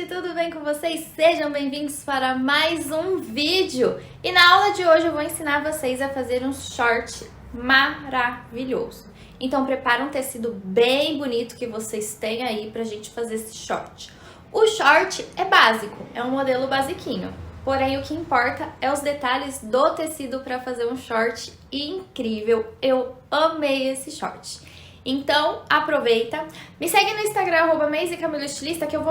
gente, tudo bem com vocês? Sejam bem-vindos para mais um vídeo. E na aula de hoje eu vou ensinar vocês a fazer um short maravilhoso. Então prepara um tecido bem bonito que vocês têm aí pra gente fazer esse short. O short é básico, é um modelo basiquinho. Porém, o que importa é os detalhes do tecido para fazer um short incrível. Eu amei esse short. Então, aproveita. Me segue no Instagram, @MaisieCamiloEstilista, que eu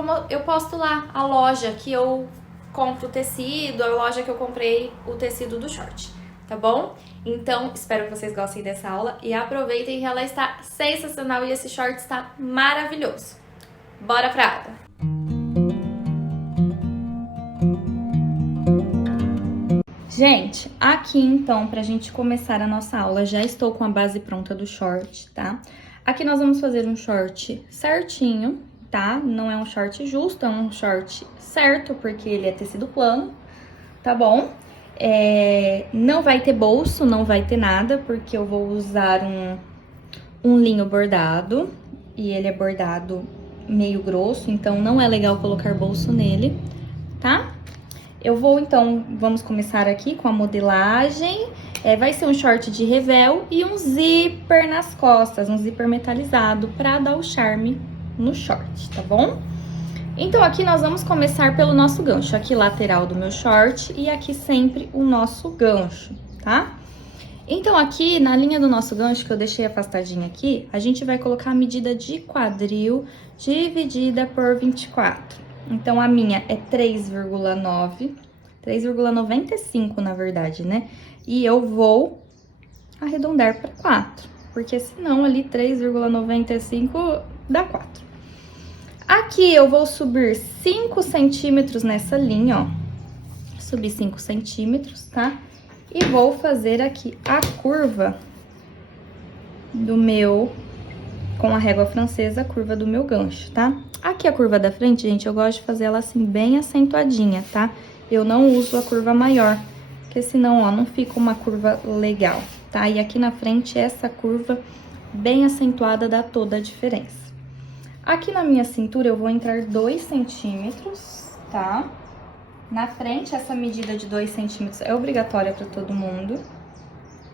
posto lá a loja que eu compro o tecido, a loja que eu comprei o tecido do short, tá bom? Então, espero que vocês gostem dessa aula e aproveitem que ela está sensacional e esse short está maravilhoso. Bora pra aula! Gente, aqui então, pra gente começar a nossa aula, já estou com a base pronta do short, tá? Aqui nós vamos fazer um short certinho, tá? Não é um short justo, é um short certo, porque ele é tecido plano, tá bom? Não vai ter bolso, não vai ter nada, porque eu vou usar um linho bordado, e ele é bordado meio grosso, então não é legal colocar bolso nele, tá? Vamos começar aqui com a modelagem. Vai ser um short de revel e um zíper nas costas, um zíper metalizado pra dar o charme no short, tá bom? Então, aqui nós vamos começar pelo nosso gancho, aqui lateral do meu short e aqui sempre o nosso gancho, tá? Então, aqui na linha do nosso gancho, que eu deixei afastadinha aqui, a gente vai colocar a medida de quadril dividida por 24. Então, a minha é 3,95 na verdade, né? E eu vou arredondar para 4, porque senão ali 3,95 dá 4. Aqui eu vou subir 5 centímetros nessa linha, ó. Subir 5 centímetros, tá? E vou fazer aqui a curva do meu... com a régua francesa, a curva do meu gancho, tá? Aqui a curva da frente, gente, eu gosto de fazer ela assim, bem acentuadinha, tá? Eu não uso a curva maior, porque senão, ó, não fica uma curva legal, tá? E aqui na frente, essa curva bem acentuada dá toda a diferença. Aqui na minha cintura, eu vou entrar 2 centímetros, tá? Na frente, essa medida de 2 centímetros é obrigatória pra todo mundo.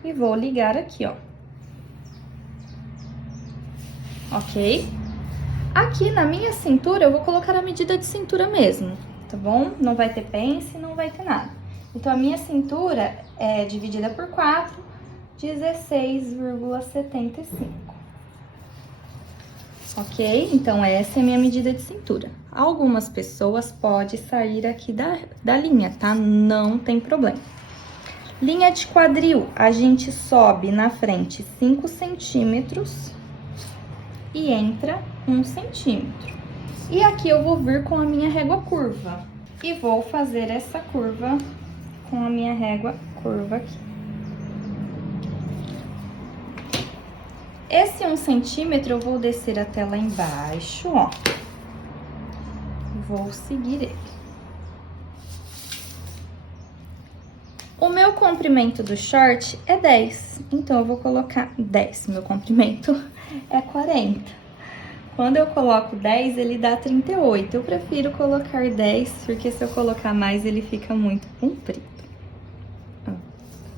E vou ligar aqui, ó. Ok? Aqui na minha cintura, eu vou colocar a medida de cintura mesmo, tá bom? Não vai ter pence, não vai ter nada. Então, a minha cintura é dividida por 4, 16,75. Ok? Então, essa é a minha medida de cintura. Algumas pessoas podem sair aqui da linha, tá? Não tem problema. Linha de quadril, a gente sobe na frente 5 centímetros... e entra 1 centímetro. E aqui eu vou vir com a minha régua curva. E vou fazer essa curva com a minha régua curva aqui. Esse 1 centímetro eu vou descer até lá embaixo, ó. Vou seguir ele. O meu comprimento do short é 10, então eu vou colocar 10. Meu comprimento é 40. Quando eu coloco 10, ele dá 38. Eu prefiro colocar 10, porque se eu colocar mais, ele fica muito comprido. Ó,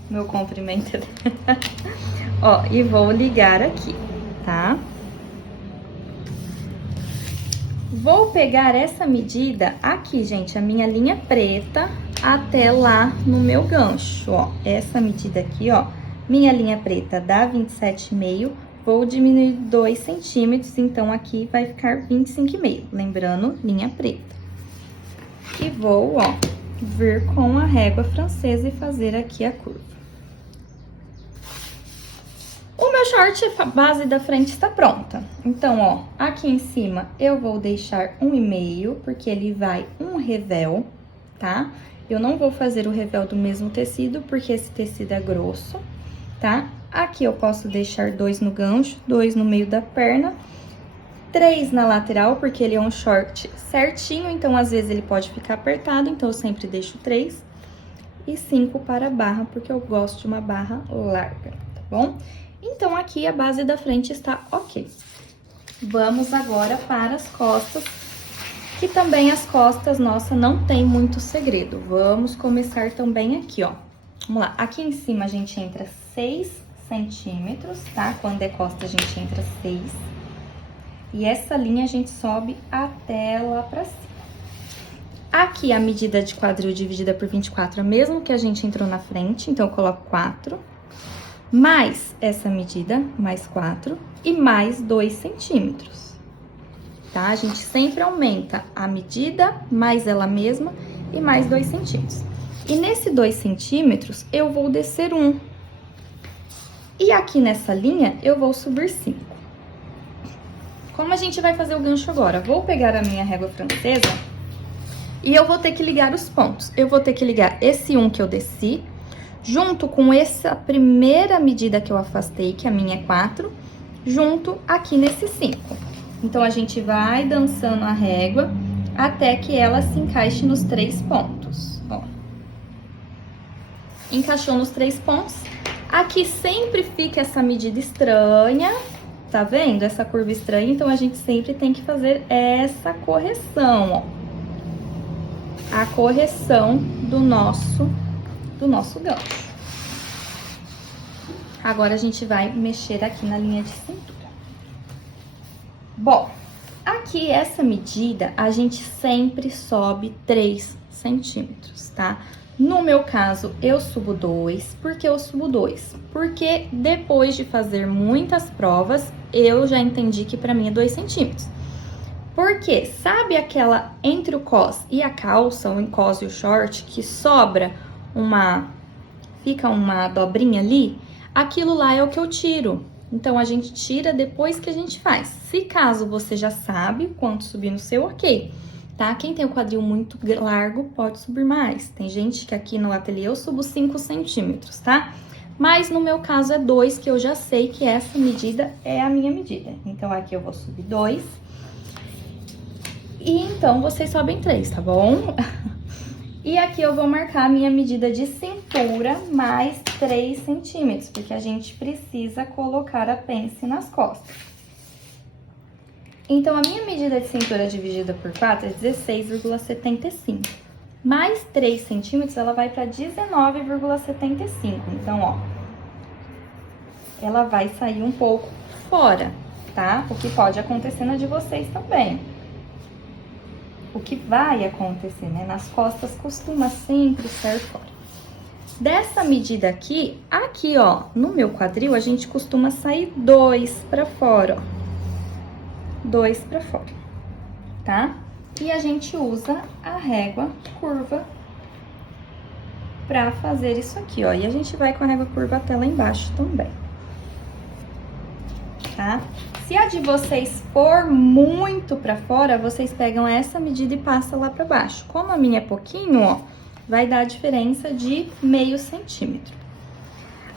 meu comprimento é... Ó, e vou ligar aqui, tá? Vou pegar essa medida aqui, gente, a minha linha preta, até lá no meu gancho, ó. Essa medida aqui, ó, minha linha preta dá 27,5, vou diminuir 2 centímetros, então aqui vai ficar 25,5, lembrando, linha preta. E vou, ó, vir com a régua francesa e fazer aqui a curva. O meu short, a base da frente está pronta. Então, ó, aqui em cima eu vou deixar 1,5, porque ele vai um revel, tá? Eu não vou fazer o revel do mesmo tecido, porque esse tecido é grosso, tá? Aqui eu posso deixar 2 no gancho, 2 no meio da perna, 3 na lateral, porque ele é um short certinho, então às vezes ele pode ficar apertado, então eu sempre deixo 3. E 5 para a barra, porque eu gosto de uma barra larga, tá bom? Então, aqui a base da frente está ok. Vamos agora para as costas, Que também as costas, nossa, não tem muito segredo. Vamos começar também aqui, ó. Vamos lá, aqui em cima a gente entra 6 centímetros, tá? Quando é costa a gente entra 6. E essa linha a gente sobe até lá pra cima. Aqui a medida de quadril dividida por 24 é a mesma que a gente entrou na frente, então eu coloco 4. Mais essa medida, mais 4 e mais 2 centímetros. Tá? A gente sempre aumenta a medida, mais ela mesma e mais 2 centímetros. E nesse 2 centímetros, eu vou descer 1. E aqui nessa linha, eu vou subir 5. Como a gente vai fazer o gancho agora? Vou pegar a minha régua francesa e eu vou ter que ligar os pontos. Eu vou ter que ligar esse 1 que eu desci, junto com essa primeira medida que eu afastei, que a minha é 4, junto aqui nesse 5. Então, a gente vai dançando a régua até que ela se encaixe nos 3 pontos, ó. Encaixou nos 3 pontos. Aqui sempre fica essa medida estranha, tá vendo? Essa curva estranha, então a gente sempre tem que fazer essa correção, ó. A correção do nosso gancho. Agora, a gente vai mexer aqui na linha de cintura. Bom, aqui essa medida, a gente sempre sobe 3 centímetros, tá? No meu caso, eu subo 2. Por que eu subo 2? Porque depois de fazer muitas provas, eu já entendi que pra mim é 2 centímetros. Porque, sabe aquela entre o cos e a calça, o cos e o short, que sobra fica uma dobrinha ali? Aquilo lá é o que eu tiro. Então, a gente tira depois que a gente faz. Se caso você já sabe quanto subir no seu, ok. Tá? Quem tem o quadril muito largo pode subir mais. Tem gente que aqui no ateliê eu subo 5 centímetros, tá? Mas no meu caso é 2, que eu já sei que essa medida é a minha medida. Então, aqui eu vou subir 2. E então, vocês sobem 3, tá bom? E aqui eu vou marcar a minha medida de cintura mais 3 centímetros, porque a gente precisa colocar a pence nas costas. Então, a minha medida de cintura dividida por 4 é 16,75. Mais 3 centímetros, ela vai para 19,75. Então, ó, ela vai sair um pouco fora, tá? O que pode acontecer na de vocês também. O que vai acontecer, né? Nas costas costuma sempre sair fora. Dessa medida aqui, ó, no meu quadril, a gente costuma sair 2 para fora, ó. 2 para fora, tá? E a gente usa a régua curva pra fazer isso aqui, ó. E a gente vai com a régua curva até lá embaixo também, tá? Se a de vocês for muito pra fora, vocês pegam essa medida e passam lá pra baixo. Como a minha é pouquinho, ó, vai dar a diferença de meio centímetro.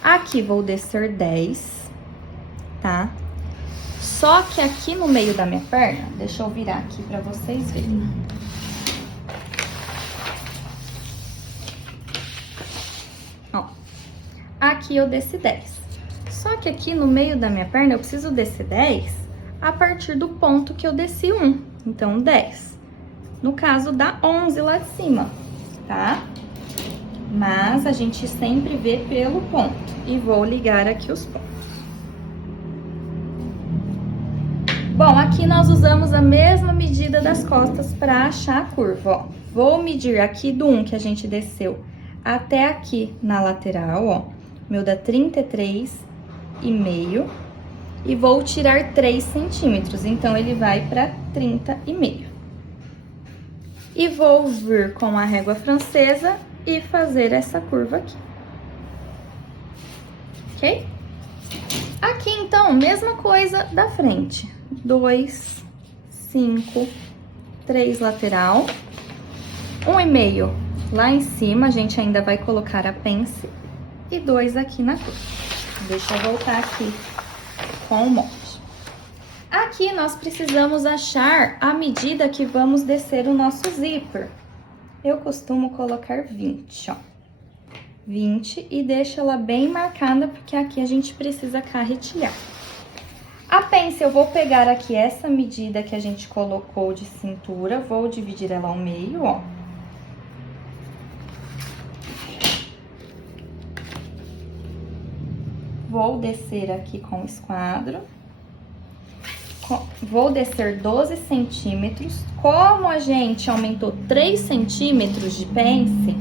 Aqui vou descer 10, tá? Só que aqui no meio da minha perna, deixa eu virar aqui pra vocês verem. Ó, aqui eu desci 10. Só que aqui no meio da minha perna eu preciso descer 10 a partir do ponto que eu desci 1. Então, 10. No caso, dá 11 lá de cima, tá? Mas a gente sempre vê pelo ponto. E vou ligar aqui os pontos. Bom, aqui nós usamos a mesma medida das costas para achar a curva, ó. Vou medir aqui do 1 que a gente desceu até aqui na lateral, ó. Meu dá 33,5 e vou tirar 3 centímetros, então ele vai para 30,5. E vou vir com a régua francesa e fazer essa curva aqui. Ok? Aqui, então, mesma coisa da frente. 2, 5, 3 lateral, 1,5 lá em cima, a gente ainda vai colocar a pence, e 2 aqui na curva. Deixa eu voltar aqui com o molde. Aqui nós precisamos achar a medida que vamos descer o nosso zíper. Eu costumo colocar 20, ó. 20 e deixa ela bem marcada, porque aqui a gente precisa carretilhar. A pence, eu vou pegar aqui essa medida que a gente colocou de cintura, vou dividir ela ao meio, ó. Vou descer aqui com o esquadro. Vou descer 12 centímetros. Como a gente aumentou 3 centímetros de pence,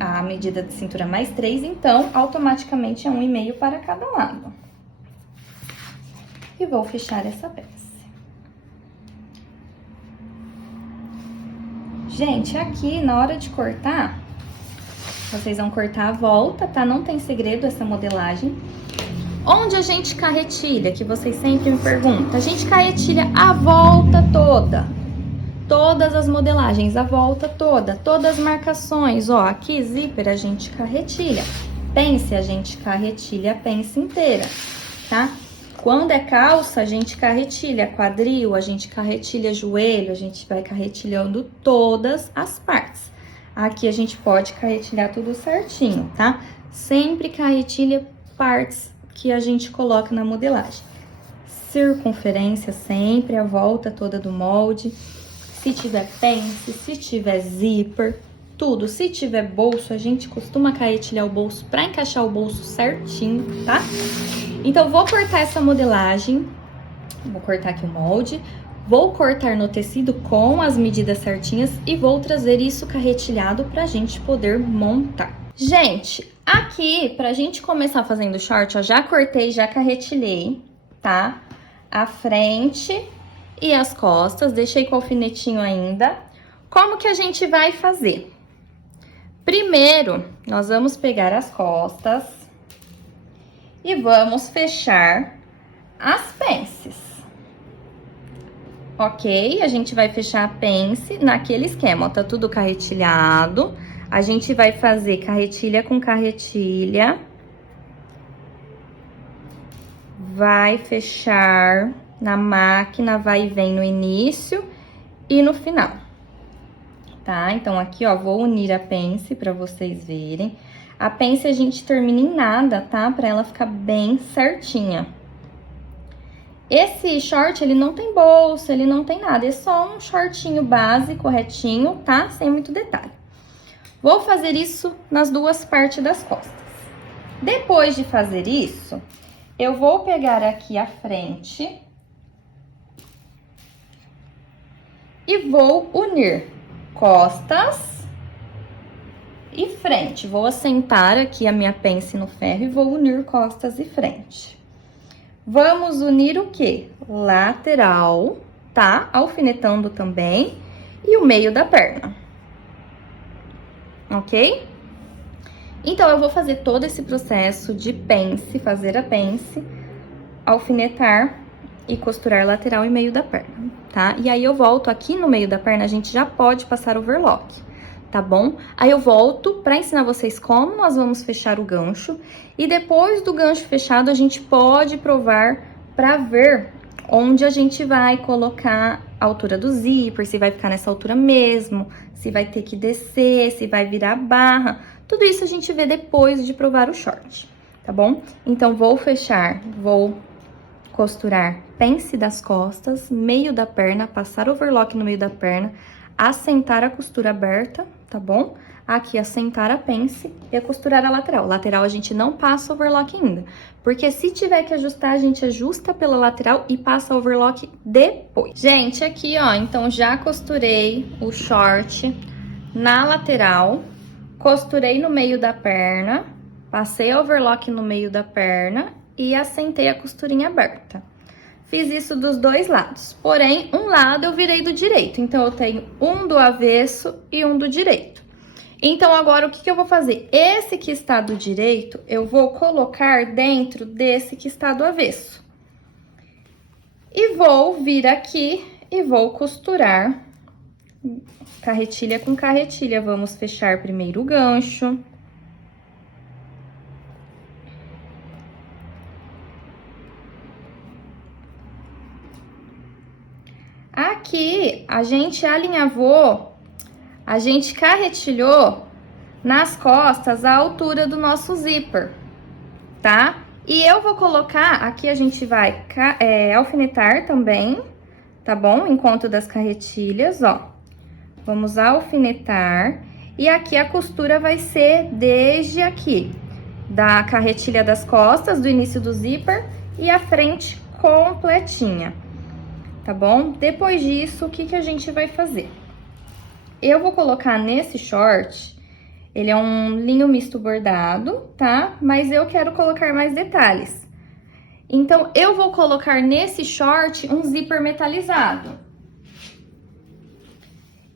a medida de cintura mais 3, então, automaticamente é 1,5 para cada lado. E vou fechar essa pence. Gente, aqui, na hora de cortar, vocês vão cortar a volta, tá? Não tem segredo essa modelagem. Onde a gente carretilha, que vocês sempre me perguntam? A gente carretilha a volta toda. Todas as modelagens, a volta toda. Todas as marcações, ó. Aqui, zíper, a gente carretilha. Pence, a gente carretilha a pence inteira, tá? Quando é calça, a gente carretilha quadril, a gente carretilha joelho, a gente vai carretilhando todas as partes. Aqui a gente pode carretilhar tudo certinho, tá? Sempre carretilha partes que a gente coloca na modelagem. Circunferência sempre, a volta toda do molde. Se tiver pence, se tiver zíper, tudo. Se tiver bolso, a gente costuma carretilhar o bolso pra encaixar o bolso certinho, tá? Então, vou cortar essa modelagem, vou cortar aqui o molde, vou cortar no tecido com as medidas certinhas e vou trazer isso carretilhado pra gente poder montar. Gente, aqui, pra gente começar fazendo short, ó, já cortei, já carretilhei, tá? A frente e as costas, deixei com o alfinetinho ainda. Como que a gente vai fazer? Primeiro, nós vamos pegar as costas e vamos fechar as pences. Ok? A gente vai fechar a pence naquele esquema, ó, tá tudo carretilhado. A gente vai fazer carretilha com carretilha. Vai fechar na máquina, vai e vem no início e no final. Tá? Então, aqui, ó, vou unir a pence pra vocês verem. A pence a gente termina em nada, tá? Pra ela ficar bem certinha. Esse short, ele não tem bolsa, ele não tem nada. É só um shortinho básico, retinho, tá? Sem muito detalhe. Vou fazer isso nas duas partes das costas. Depois de fazer isso, eu vou pegar aqui a frente e vou unir costas e frente. Vou assentar aqui a minha pence no ferro e vou unir costas e frente. Vamos unir o quê? Lateral, tá? Alfinetando também. E o meio da perna. Ok? Então, eu vou fazer todo esse processo de pence, fazer a pence, alfinetar e costurar lateral e meio da perna, tá? E aí, eu volto aqui no meio da perna, a gente já pode passar overlock, tá bom? Aí, eu volto pra ensinar vocês como nós vamos fechar o gancho. E depois do gancho fechado, a gente pode provar pra ver onde a gente vai colocar a altura do zíper, se vai ficar nessa altura mesmo, se vai ter que descer, se vai virar barra. Tudo isso a gente vê depois de provar o short, tá bom? Então, vou fechar, vou costurar pence das costas, meio da perna, passar overlock no meio da perna, assentar a costura aberta, tá bom? Aqui, assentar a pence e costurar a lateral. Lateral, a gente não passa overlock ainda, porque se tiver que ajustar, a gente ajusta pela lateral e passa overlock depois. Gente, aqui, ó, então já costurei o short na lateral, costurei no meio da perna, passei overlock no meio da perna e assentei a costurinha aberta. Fiz isso dos dois lados, porém, um lado eu virei do direito, então eu tenho um do avesso e um do direito. Então, agora, o que eu vou fazer? Esse que está do direito, eu vou colocar dentro desse que está do avesso. E vou vir aqui e vou costurar carretilha com carretilha. Vamos fechar primeiro o gancho. Aqui, a gente alinhavou, a gente carretilhou nas costas a altura do nosso zíper, tá? E eu vou colocar, aqui a gente vai alfinetar também, tá bom? Enquanto das carretilhas, ó. Vamos alfinetar. E aqui a costura vai ser desde aqui, da carretilha das costas, do início do zíper, e a frente completinha, tá bom? Depois disso, o que que a gente vai fazer? Eu vou colocar nesse short, ele é um linho misto bordado, tá? Mas eu quero colocar mais detalhes. Então, eu vou colocar nesse short um zíper metalizado.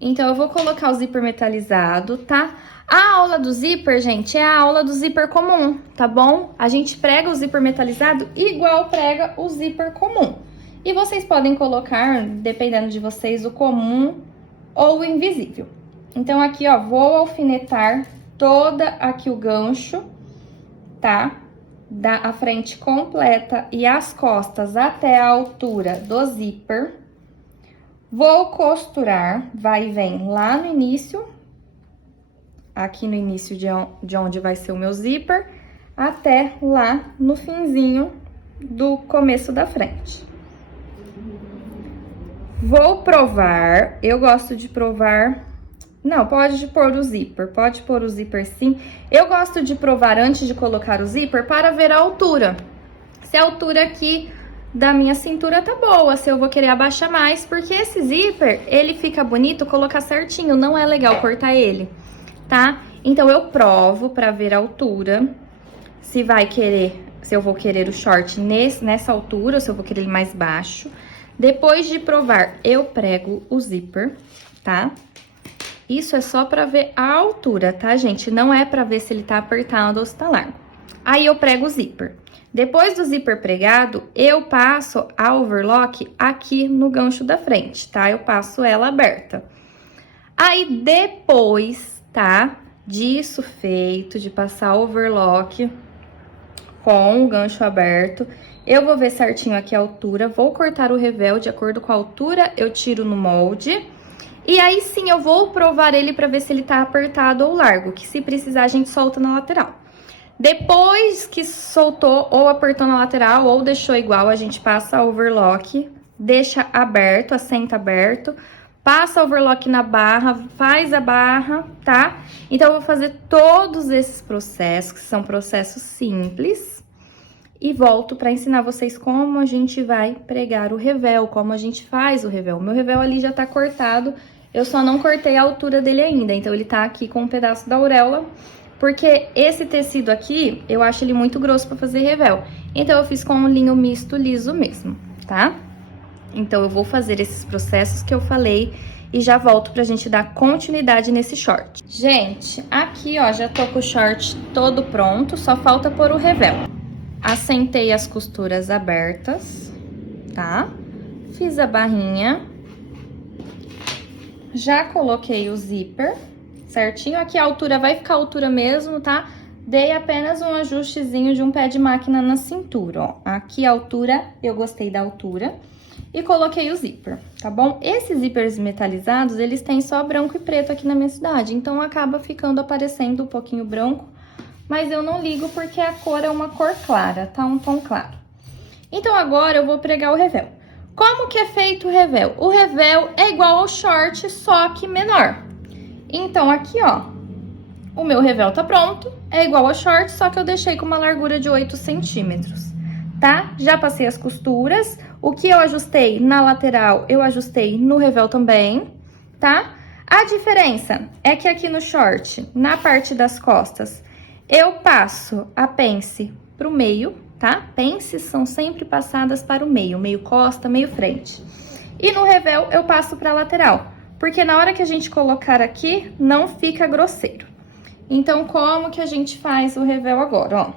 Então, eu vou colocar o zíper metalizado, tá? A aula do zíper, gente, é a aula do zíper comum, tá bom? A gente prega o zíper metalizado igual prega o zíper comum. E vocês podem colocar, dependendo de vocês, o comum ou o invisível. Então, aqui, ó, vou alfinetar toda aqui o gancho, tá? Da frente completa e as costas até a altura do zíper. Vou costurar, vai e vem lá no início, aqui no início de onde vai ser o meu zíper, até lá no finzinho do começo da frente. Vou provar, eu gosto de provar, não, pode pôr o zíper sim. Eu gosto de provar antes de colocar o zíper para ver a altura. Se a altura aqui da minha cintura tá boa, se eu vou querer abaixar mais, porque esse zíper, ele fica bonito colocar certinho, não é legal cortar ele, tá? Então, eu provo pra ver a altura, se eu vou querer o short nessa altura, ou se eu vou querer ele mais baixo. Depois de provar, eu prego o zíper, tá? Isso é só pra ver a altura, tá, gente? Não é pra ver se ele tá apertado ou se tá largo. Aí, eu prego o zíper. Depois do zíper pregado, eu passo a overlock aqui no gancho da frente, tá? Eu passo ela aberta. Aí, depois, tá? Disso feito, de passar o overlock com o gancho aberto, eu vou ver certinho aqui a altura, vou cortar o revel de acordo com a altura, eu tiro no molde. E aí, sim, eu vou provar ele pra ver se ele tá apertado ou largo, que se precisar a gente solta na lateral. Depois que soltou, ou apertou na lateral, ou deixou igual, a gente passa a overlock, deixa aberto, assenta aberto, passa a overlock na barra, faz a barra, tá? Então, eu vou fazer todos esses processos, que são processos simples, e volto pra ensinar vocês como a gente vai pregar o revel, como a gente faz o revel. O meu revel ali já tá cortado, eu só não cortei a altura dele ainda, então ele tá aqui com um pedaço da auréola, porque esse tecido aqui, eu acho ele muito grosso pra fazer revel. Então, eu fiz com um linho misto liso mesmo, tá? Então, eu vou fazer esses processos que eu falei e já volto pra gente dar continuidade nesse short. Gente, aqui, ó, já tô com o short todo pronto, só falta pôr o revel. Assentei as costuras abertas, tá? Fiz a barrinha. Já coloquei o zíper certinho. Aqui a altura vai ficar a altura mesmo, tá? Dei apenas um ajustezinho de um pé de máquina na cintura, ó. Aqui a altura, eu gostei da altura. E coloquei o zíper, tá bom? Esses zíperes metalizados, eles têm só branco e preto aqui na minha cidade. Então, acaba ficando aparecendo um pouquinho branco. Mas eu não ligo porque a cor é uma cor clara, tá? Um tom claro. Então, agora eu vou pregar o revel. Como que é feito o revel? O revel é igual ao short, só que menor. Então, aqui, ó, o meu revel tá pronto, é igual ao short, só que eu deixei com uma largura de 8 centímetros, tá? Já passei as costuras, o que eu ajustei na lateral, eu ajustei no revel também, tá? A diferença é que aqui no short, na parte das costas, eu passo a pence pro meio, tá? Pences são sempre passadas para o meio costa, meio frente. E no revel, eu passo pra lateral. Porque na hora que a gente colocar aqui, não fica grosseiro. Então, como que a gente faz o revel agora, ó?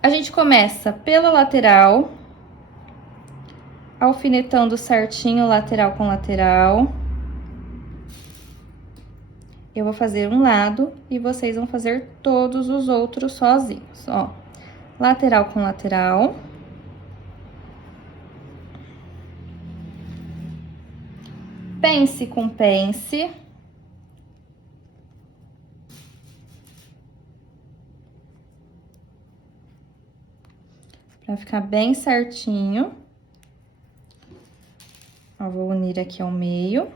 A gente começa pela lateral, alfinetando certinho lateral com lateral. Eu vou fazer um lado e vocês vão fazer todos os outros sozinhos, ó. Lateral com lateral. Pence com pence. Pra ficar bem certinho. Ó, vou unir aqui ao meio.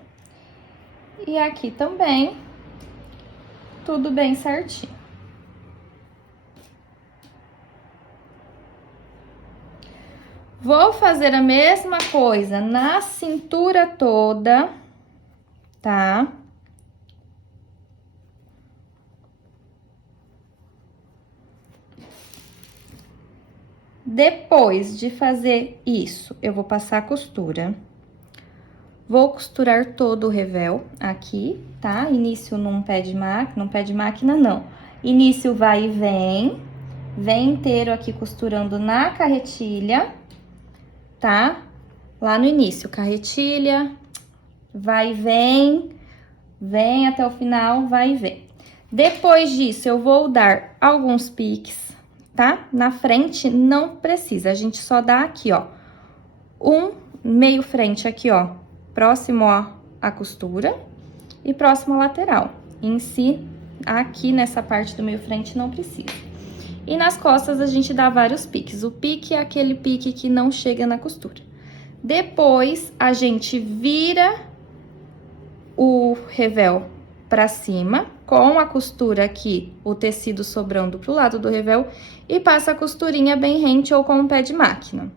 E aqui também, tudo bem certinho. Vou fazer a mesma coisa na cintura toda, tá? Depois de fazer isso, eu vou passar a costura. Vou costurar todo o revel aqui, tá? Início num pé de máquina, não. Início vai e vem inteiro aqui costurando na carretilha, tá? Lá no início, carretilha, vai e vem até o final, vai e vem. Depois disso, eu vou dar alguns piques, tá? Na frente não precisa, a gente só dá aqui, ó, um meio frente aqui, ó, próximo, ó, à costura e próximo à lateral. Em si, aqui nessa parte do meio frente não precisa. E nas costas a gente dá vários piques. O pique é aquele pique que não chega na costura. Depois, a gente vira o revel pra cima, com a costura aqui, o tecido sobrando pro lado do revel, e passa a costurinha bem rente ou com o pé de máquina.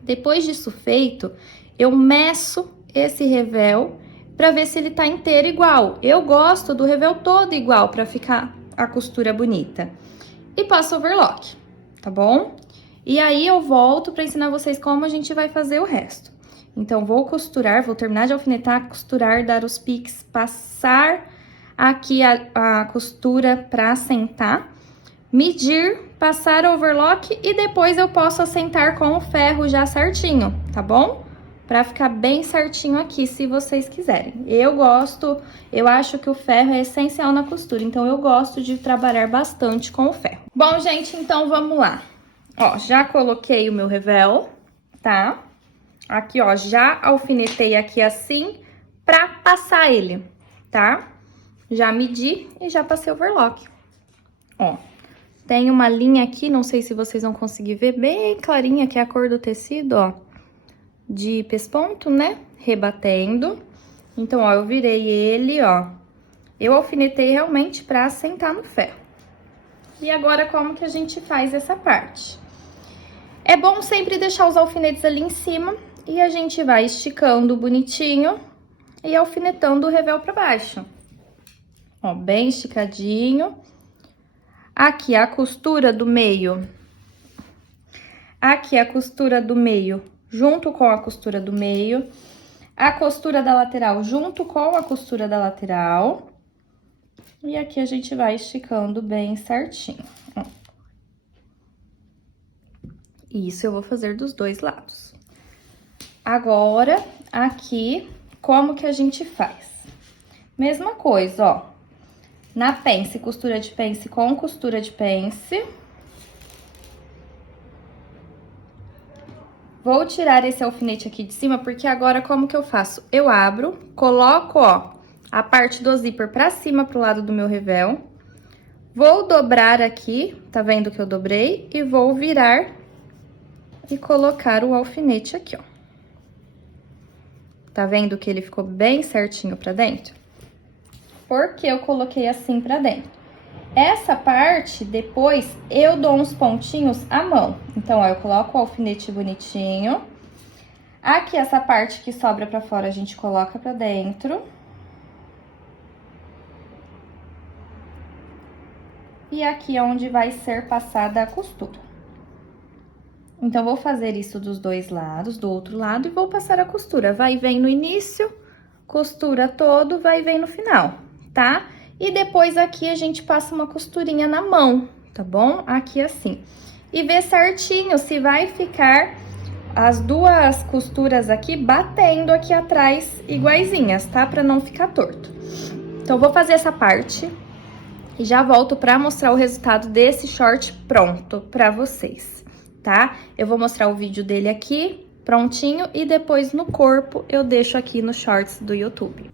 Depois disso feito, eu meço esse revel pra ver se ele tá inteiro igual. Eu gosto do revel todo igual, pra ficar a costura bonita. E passo overlock, tá bom? E aí, eu volto pra ensinar vocês como a gente vai fazer o resto. Então, vou costurar, vou terminar de alfinetar, costurar, dar os piques, passar aqui a costura pra assentar, medir, passar overlock e depois eu posso assentar com o ferro já certinho, tá bom? Pra ficar bem certinho aqui, se vocês quiserem. Eu acho que o ferro é essencial na costura, então eu gosto de trabalhar bastante com o ferro. Bom, gente, então vamos lá. Ó, já coloquei o meu revel, tá? Aqui, ó, já alfinetei aqui assim pra passar ele, tá? Já medi e já passei o overlock. Ó, tem uma linha aqui, não sei se vocês vão conseguir ver, bem clarinha, que é a cor do tecido, ó, de pesponto, né? Rebatendo. Então, ó, eu virei ele, ó. Eu alfinetei realmente pra assentar no ferro. E agora, como que a gente faz essa parte? É bom sempre deixar os alfinetes ali em cima e a gente vai esticando bonitinho e alfinetando o revel pra baixo. Ó, bem esticadinho. Aqui a costura do meio. Aqui a costura do meio junto com a costura do meio. A costura da lateral junto com a costura da lateral. E aqui a gente vai esticando bem certinho. Ó. Isso eu vou fazer dos dois lados. Agora, aqui, como que a gente faz? Mesma coisa, ó. Na pence, costura de pence com costura de pence. Vou tirar esse alfinete aqui de cima, porque agora como que eu faço? Eu abro, coloco, ó, a parte do zíper pra cima, pro lado do meu revel. Vou dobrar aqui, tá vendo que eu dobrei? E vou virar e colocar o alfinete aqui, ó. Tá vendo que ele ficou bem certinho pra dentro? Porque eu coloquei assim pra dentro. Essa parte, depois, eu dou uns pontinhos à mão. Então, ó, eu coloco o alfinete bonitinho. Aqui, essa parte que sobra pra fora, a gente coloca pra dentro. E aqui é onde vai ser passada a costura. Então, vou fazer isso dos dois lados, do outro lado, e vou passar a costura. Vai e vem no início, costura todo, vai e vem no final, tá? E depois aqui a gente passa uma costurinha na mão, tá bom? Aqui assim. E vê certinho se vai ficar as duas costuras aqui batendo aqui atrás iguaizinhas, tá? Pra não ficar torto. Então, vou fazer essa parte e já volto pra mostrar o resultado desse short pronto pra vocês, tá? Eu vou mostrar o vídeo dele aqui, prontinho, e depois no corpo eu deixo aqui nos shorts do YouTube.